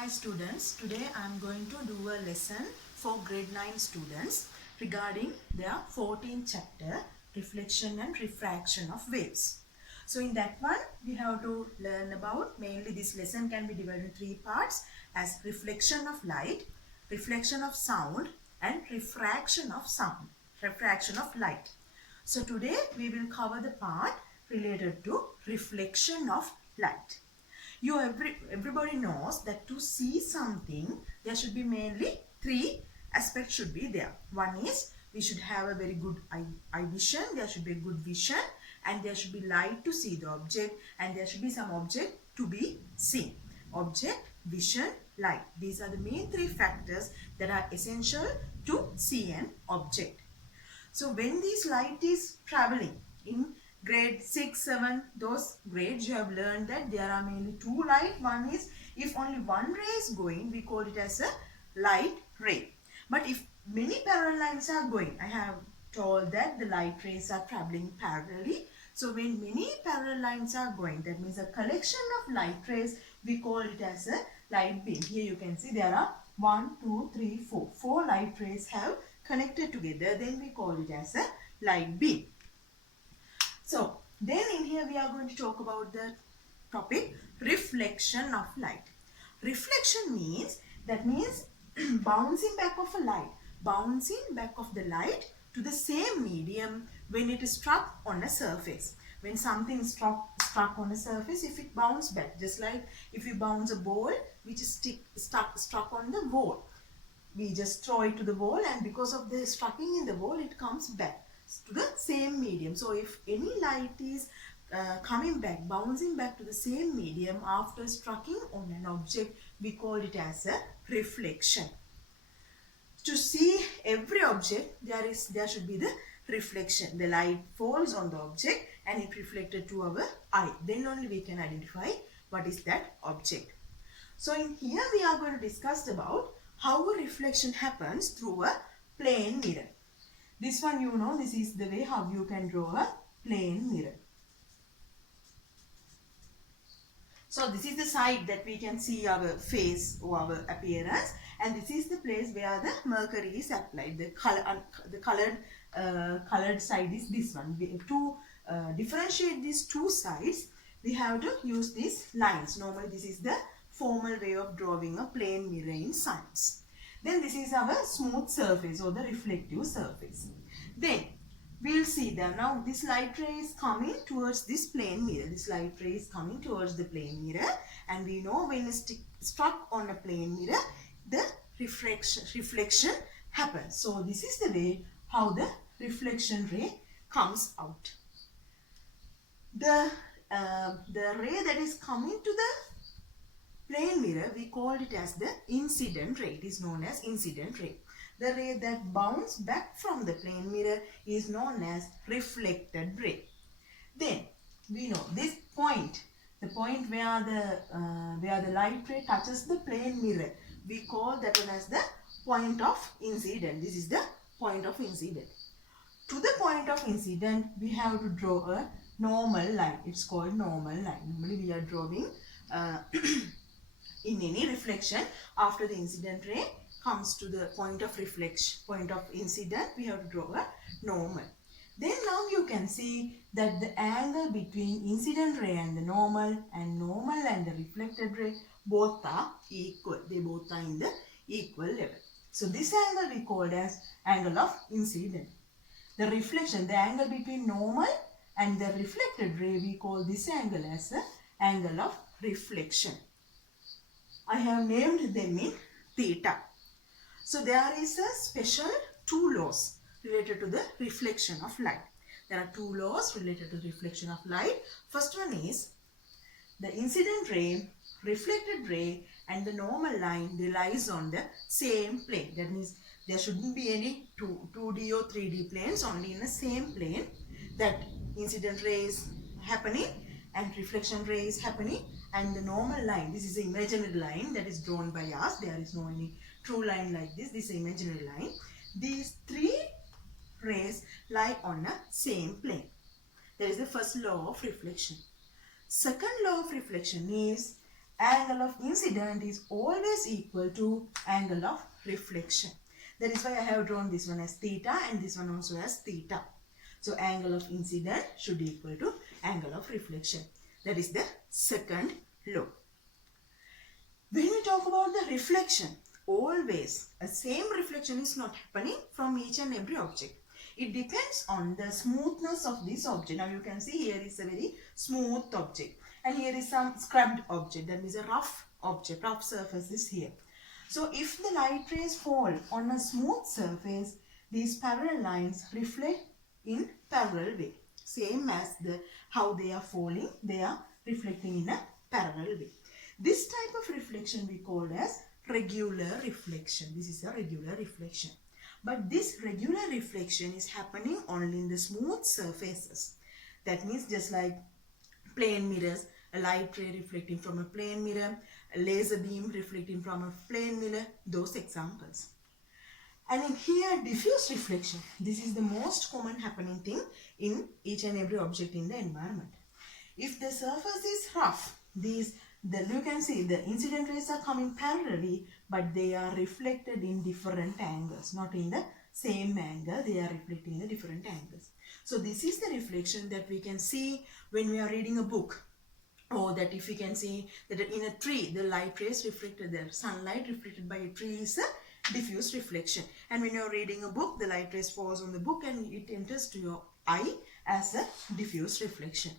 Hi students, today I am going to do a lesson for grade 9 students regarding their 14th chapter, Reflection and Refraction of Waves. So in that one, we have to learn about, mainly this lesson can be divided in three parts as reflection of light, reflection of sound and refraction of light. So today we will cover the part related to reflection of light. Everybody knows that to see something there should be mainly three aspects should be there. One is we should have a very good eye vision, there should be a good vision, and there should be light to see the object, and there should be some object to be seen. Object, vision, light, these are the main three factors that are essential to see an object. So when this light is traveling in grade 6, 7, those grades you have learned that there are mainly two light. One is if only one ray is going, we call it as a light ray. But if many parallel lines are going, I have told that the light rays are traveling parallelly. So when many parallel lines are going, that means a collection of light rays, we call it as a light beam. Here you can see there are 1, 2, 3, 4. 4 light rays have connected together, then we call it as a light beam. So then in here we are going to talk about the topic reflection of light. Reflection means, that means bouncing back of a light, bouncing back of the light to the same medium when it is struck on a surface. When something is struck on a surface, if it bounces back, just like if you bounce a ball which is struck on the wall, we just throw it to the wall, and because of the striking in the wall, it comes back to the same medium. So if any light is coming back, bouncing back to the same medium after striking on an object, we call it as a reflection. To see every object, there should be the reflection. The light falls on the object and it reflected to our eye. Then only we can identify what is that object. So in here we are going to discuss about how a reflection happens through a plane mirror. This one, you know, this is the way how you can draw a plane mirror. So this is the side that we can see our face or our appearance, and this is the place where the mercury is applied. The colored side is this one. To differentiate these two sides, we have to use these lines. Normally this is the formal way of drawing a plane mirror in science. Then this is our smooth surface or the reflective surface. Then we will see that now this light ray is coming towards this plane mirror. This light ray is coming towards the plane mirror, and we know when it's struck on a plane mirror, the reflection happens. So this is the way how the reflection ray comes out. The ray that is coming to the plane mirror, we call it as the incident ray. It is known as incident ray. The ray that bounces back from the plane mirror is known as reflected ray. Then we know this point, the point where the light ray touches the plane mirror, we call that one as the point of incident. This is the point of incident. To the point of incident, we have to draw a normal line. It's called normal line. Normally we are drawing in any reflection, after the incident ray comes to the point of reflection, point of incident, we have to draw a normal. Then now you can see that the angle between incident ray and the normal and the reflected ray, both are equal. They both are in the equal level. So this angle we called as angle of incident. The reflection, the angle between normal and the reflected ray, we call this angle as the angle of reflection. I have named them in theta. So there is a special two laws related to the reflection of light. There are two laws related to reflection of light. First one is the incident ray, reflected ray and the normal line, they lies on the same plane. That means there shouldn't be any 2D or 3D planes, only in the same plane that incident ray is happening and reflection ray is happening, and the normal line, this is the imaginary line that is drawn by us. There is no any true line like this. This is the imaginary line. These three rays lie on a same plane. That is the first law of reflection. Second law of reflection is angle of incident is always equal to angle of reflection. That is why I have drawn this one as theta and this one also as theta. So angle of incident should equal to angle of reflection. That is the second law. When we talk about the reflection, always a same reflection is not happening from each and every object. It depends on the smoothness of this object. Now you can see here is a very smooth object and here is some scrubbed object, that means a rough object, rough surface is here. So if the light rays fall on a smooth surface, these parallel lines reflect in parallel way. Same as how they are falling, they are reflecting in a parallel way. This type of reflection we call as regular reflection. This is a regular reflection. But this regular reflection is happening only in the smooth surfaces. That means just like plane mirrors, a light ray reflecting from a plane mirror, a laser beam reflecting from a plane mirror, those examples. And in here, diffuse reflection. This is the most common happening thing in each and every object in the environment. If the surface is rough, you can see the incident rays are coming parallelly, but they are reflected in different angles, not in the same angle. They are reflecting in the different angles. So this is the reflection that we can see when we are reading a book, or that if we can see that in a tree, the light rays reflected, the sunlight reflected by a tree is a diffuse reflection. And when you are reading a book, the light rays falls on the book and it enters to your eye as a diffuse reflection.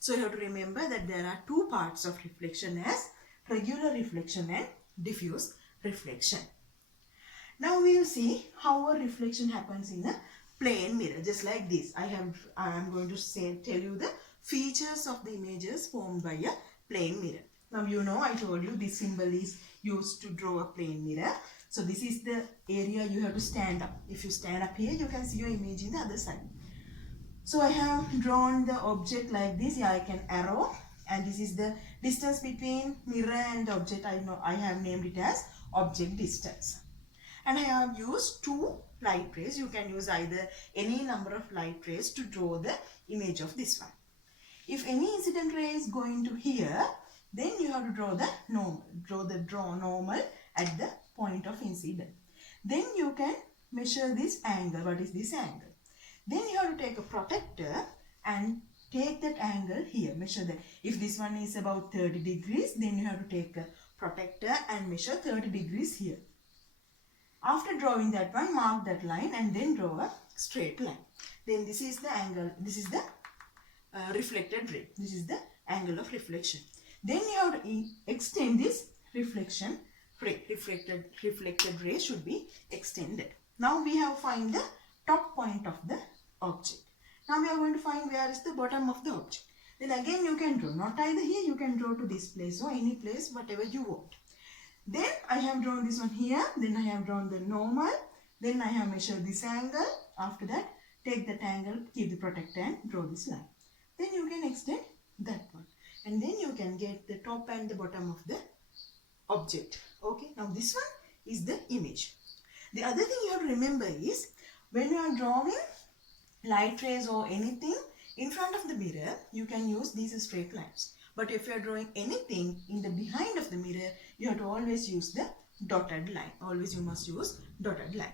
So you have to remember that there are two parts of reflection as regular reflection and diffuse reflection. Now we will see how a reflection happens in a plane mirror, just like this. I am going to tell you the features of the images formed by a plane mirror. Now you know I told you this symbol is used to draw a plane mirror. So this is the area you have to stand up. If you stand up here, you can see your image in the other side. So I have drawn the object like this. Yeah, I can arrow, and this is the distance between mirror and the object. I have named it as object distance. And I have used two light rays. You can use either any number of light rays to draw the image of this one. If any incident ray is going to here, then you have to draw the normal. Draw normal at the point of incident. Then you can measure this angle. What is this angle? Then you have to take a protector and take that angle here. Measure that. If this one is about 30 degrees, then you have to take a protector and measure 30 degrees here. After drawing that one, mark that line and then draw a straight line. Then this is the angle. This is the reflected ray. This is the angle of reflection. Then you have to extend this reflection ray. Reflected ray should be extended. Now we have find the top point of the object. Now we are going to find where is the bottom of the object. Then again you can draw. Not either here, you can draw to this place or any place, whatever you want. Then I have drawn this one here. Then I have drawn the normal. Then I have measured this angle. After that, take that angle, keep the protector and draw this line. Then you can extend that one. And then you can get the top and the bottom of the object. Okay, now this one is the image. The other thing you have to remember is, when you are drawing light rays or anything in front of the mirror, you can use these straight lines. But if you are drawing anything in the behind of the mirror, you have to always use the dotted line. Always you must use dotted line.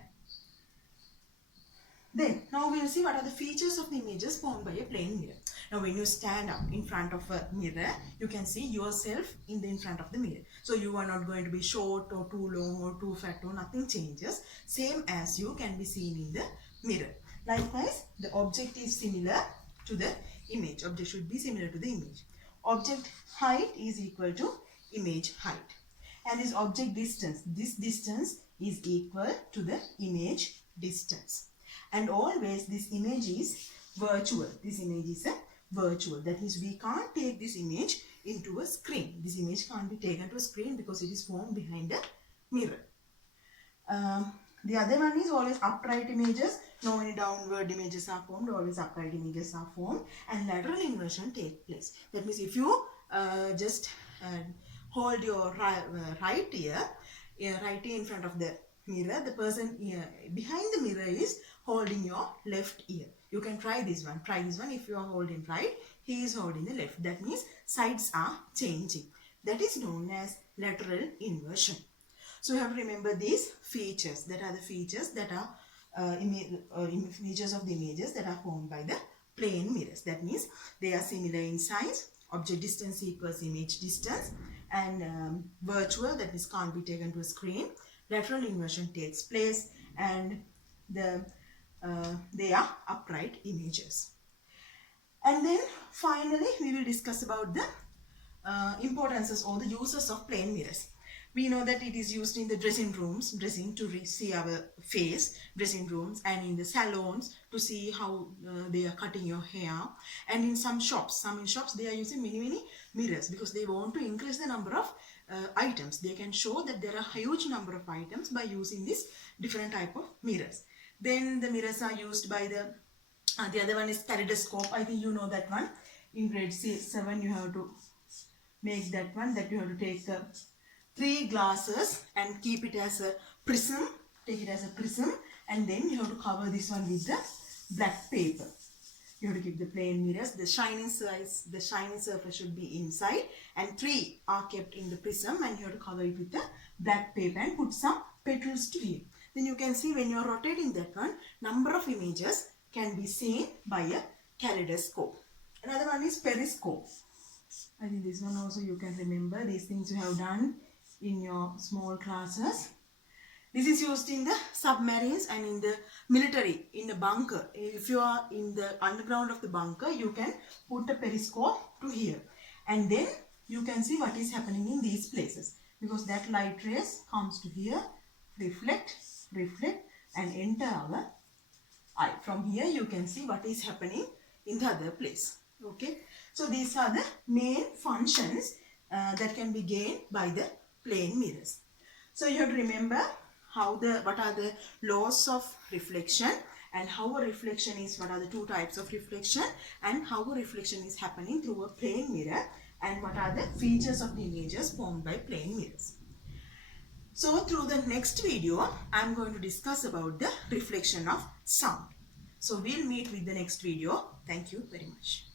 Then, now we will see what are the features of the images formed by a plane mirror. Now when you stand up in front of a mirror, you can see yourself in front of the mirror. So you are not going to be short or too long or too fat or nothing changes. Same as you can be seen in the mirror. Likewise, the object is similar to the image. Object should be similar to the image. Object height is equal to image height. And this object distance, this distance is equal to the image distance. And always this image is virtual. This image is a virtual. That means we can't take this image into a screen. This image can't be taken to a screen because it is formed behind a mirror. The other one is always upright images. No any downward images are formed. Always upright images are formed. And lateral inversion takes place. That means if you just hold your right ear in front of the mirror, the person behind the mirror is holding your left ear. You can try this one. Try this one. If you are holding right, he is holding the left. That means sides are changing. that is known as lateral inversion. So you have to remember these features. That are the features that are features of the images that are formed by the plane mirrors. That means they are similar in size, object distance equals image distance, and virtual, that means can't be taken to a screen. Lateral inversion takes place, and they are upright images. And then finally we will discuss about the importances or the uses of plane mirrors. We know that it is used in the dressing rooms, to see our face, dressing rooms, and in the salons to see how they are cutting your hair. And in some shops they are using many mirrors because they want to increase the number of items. They can show that there are a huge number of items by using this different type of mirrors. Then the mirrors are used by the other one is kaleidoscope. I think you know that one. In grade 7 you have to make that one, that you have to take 3 glasses and keep it as a prism. Take it as a prism, and then you have to cover this one with the black paper. You have to keep the plane mirrors. The shining surface should be inside, and 3 are kept in the prism, and you have to cover it with the black paper and put some petals to here. Then you can see when you are rotating that one, number of images can be seen by a kaleidoscope. Another one is periscope. I think this one also you can remember. These things you have done in your small classes. This is used in the submarines and in the military, in a bunker. If you are in the underground of the bunker, you can put a periscope to here. And then you can see what is happening in these places. Because that light rays comes to here, reflect, and enter our eye. From here you can see what is happening in the other place. Okay. So these are the main functions that can be gained by the plane mirrors. So you have to remember what are the laws of reflection, and how a reflection is, what are the 2 types of reflection, and how a reflection is happening through a plane mirror, and what are the features of the images formed by plane mirrors. So through the next video, I am going to discuss about the reflection of sound. So we'll meet with the next video. Thank you very much.